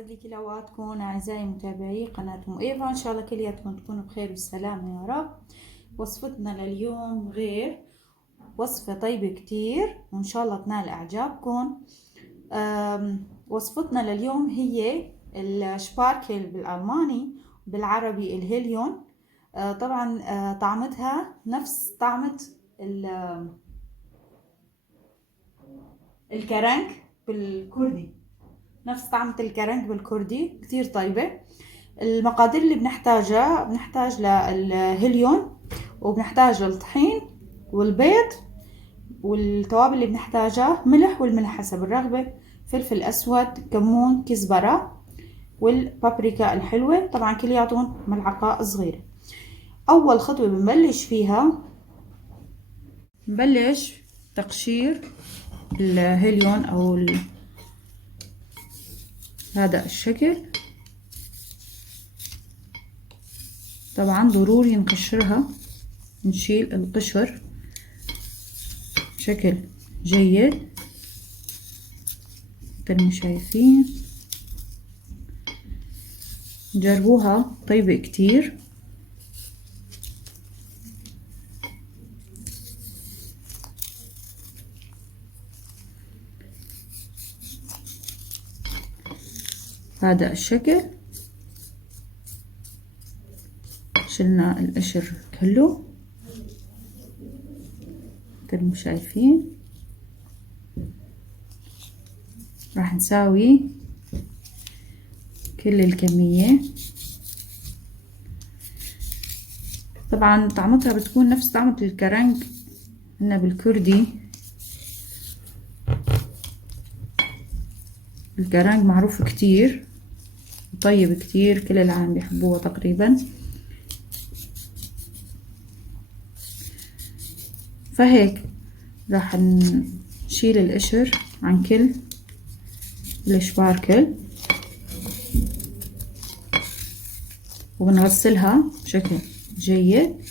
يسعد لي كل اوقاتكم اعزائي متابعي قناه ايفا. ان شاء الله كلياتكم تكونوا بخير والسلامه يا رب. وصفتنا لليوم غير وصفه طيبه كتير وان شاء الله تنال اعجابكم. وصفتنا لليوم هي الشباركل بالالماني، بالعربي الهيليون. طبعا طعمتها نفس طعمه الكرنك بالكردي، نفس طعمة الكرنك بالكردي، كتير طيبة. المقادير اللي بنحتاجها، بنحتاج للهيليون وبنحتاج للطحين والبيض، والتوابل اللي بنحتاجها ملح، والملح حسب الرغبة، فلفل أسود، كمون، كزبرة، والبابريكا الحلوة، طبعا كلياتهم ملعقة صغيرة. أول خطوة بنبلش فيها، بنبلش تقشير الهيليون أو هذا الشكل. طبعا ضروري نقشرها، نشيل القشر بشكل جيد مثل ما شايفين. جربوها طيبة كتير. هذا الشكل، شلنا القشر كله مثل ما شايفين. راح نساوي كل الكمية. طبعا طعمتها بتكون نفس طعمة الكرنك هنا بالكردي. الكرنك معروف كتير طيب كتير، كل العالم بيحبوها تقريبا. فهيك راح نشيل القشر عن كل الشباركل وبنغسلها بشكل جيد.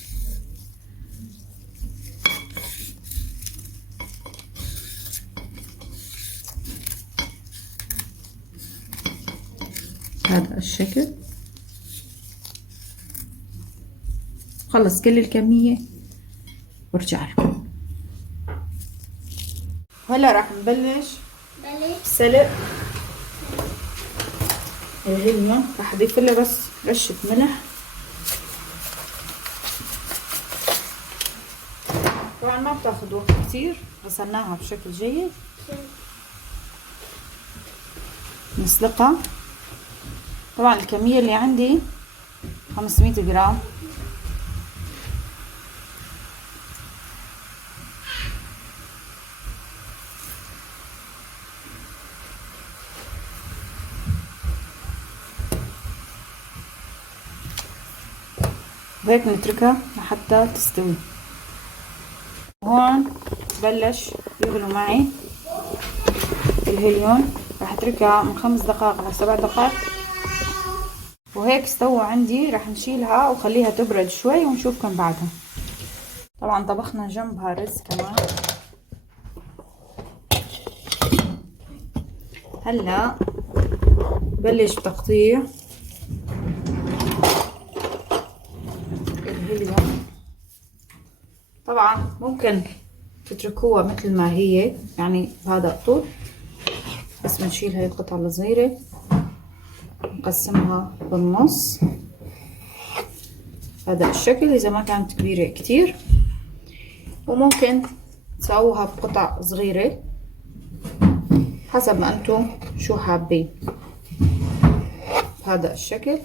هذا الشكل. خلص كل الكمية وارجع لكم. هلا راح نبلش سلق الهيليون. راح اضيف له بس رشة ملح. طبعا ما بتاخد وقت كتير، غسلناها بشكل جيد. نسلقها. طبعا الكمية اللي عندي 500 جرام. وهيك نتركها لحتى تستوي. هون بلش يغلو معي الهيليون. راح اتركها من 5 دقائق ل7 دقائق. وهيك استوى عندي. راح نشيلها وخليها تبرد شوي ونشوفكم بعدها. طبعا طبخنا جنبها رز كمان. هلا بلش بتقطيع الهيليون. طبعا ممكن تتركوها مثل ما هي، يعني بهذا الطول، بس بنشيل هاي القطعة الصغيرة نقسمها بالنص هذا الشكل إذا ما كانت كبيرة كتير. وممكن تسووها بقطع صغيرة حسب ما انتم شو حابين. بهذا الشكل.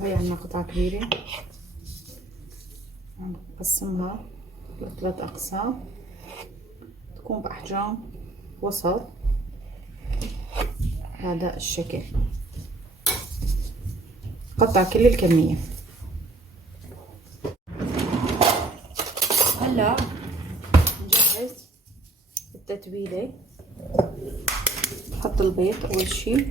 هاي عنا قطعة كبيرة نقسمها ل3 أقسام، تكون بأحجام وسط. هذا الشكل. قطع كل الكمية. هلا نجهز التتبيلة. نحط البيض أول شي.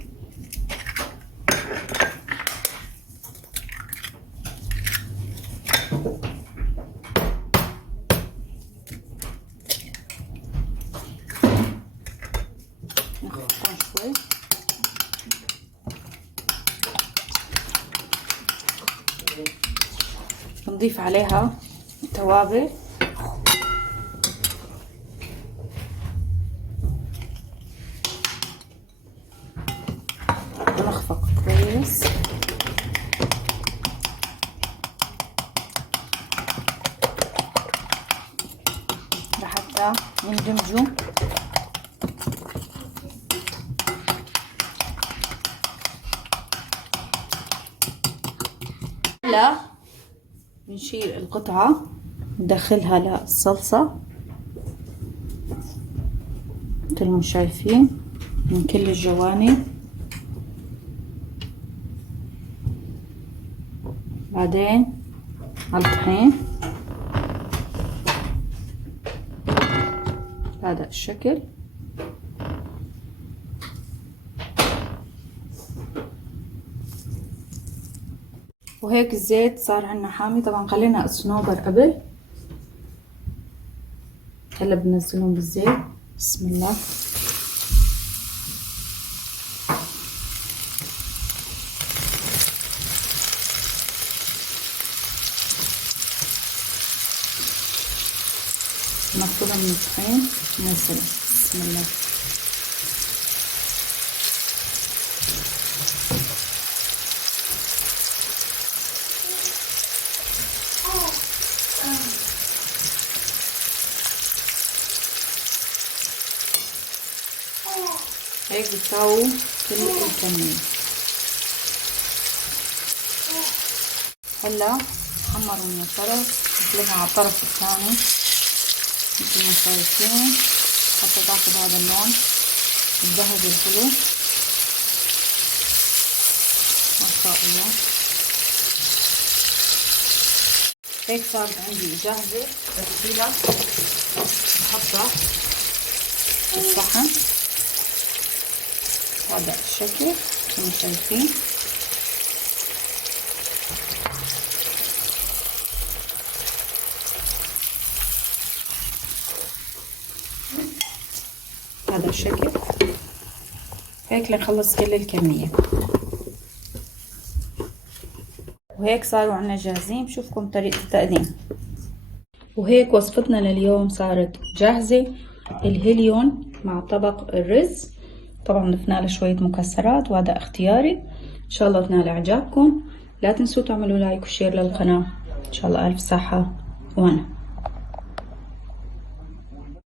نضيف عليها توابل. نخفق كويس لحتى يندمجوا. هلا بنشيل القطعة ندخلها للصلصة مثل ما شايفين من كل الجوانب. بعدين على الطحين بهذا الشكل. وهيك الزيت صار عنا حامي. طبعا خلينا الصنوبر قبل، هلا بنزلهم بالزيت. بسم الله. ناخذها من الطحين ننزلها. بسم الله. هيك بتساووا كل الكمية. هلا حمروا من الطرف، نقلبها على الطرف الثاني مثل ما شايفين حتى تاخذ هذا اللون الذهبي الحلو ما شاء الله. هيك صارت عندي جاهزة. بشيلها بحطها في الصحن هذا الشكل كما شايفين. هذا الشكل. هيك لنخلص كل الكمية. وهيك صاروا عنا جاهزين. بشوفكم طريقة التقديم. وهيك وصفتنا لليوم صارت جاهزة. الهيليون مع طبق الرز. طبعا ضفنا له شوية مكسرات وهذا اختياري. ان شاء الله تنال اعجابكم. لا تنسوا تعملوا لايك وشير للقناة. ان شاء الله الف صحة وهنا.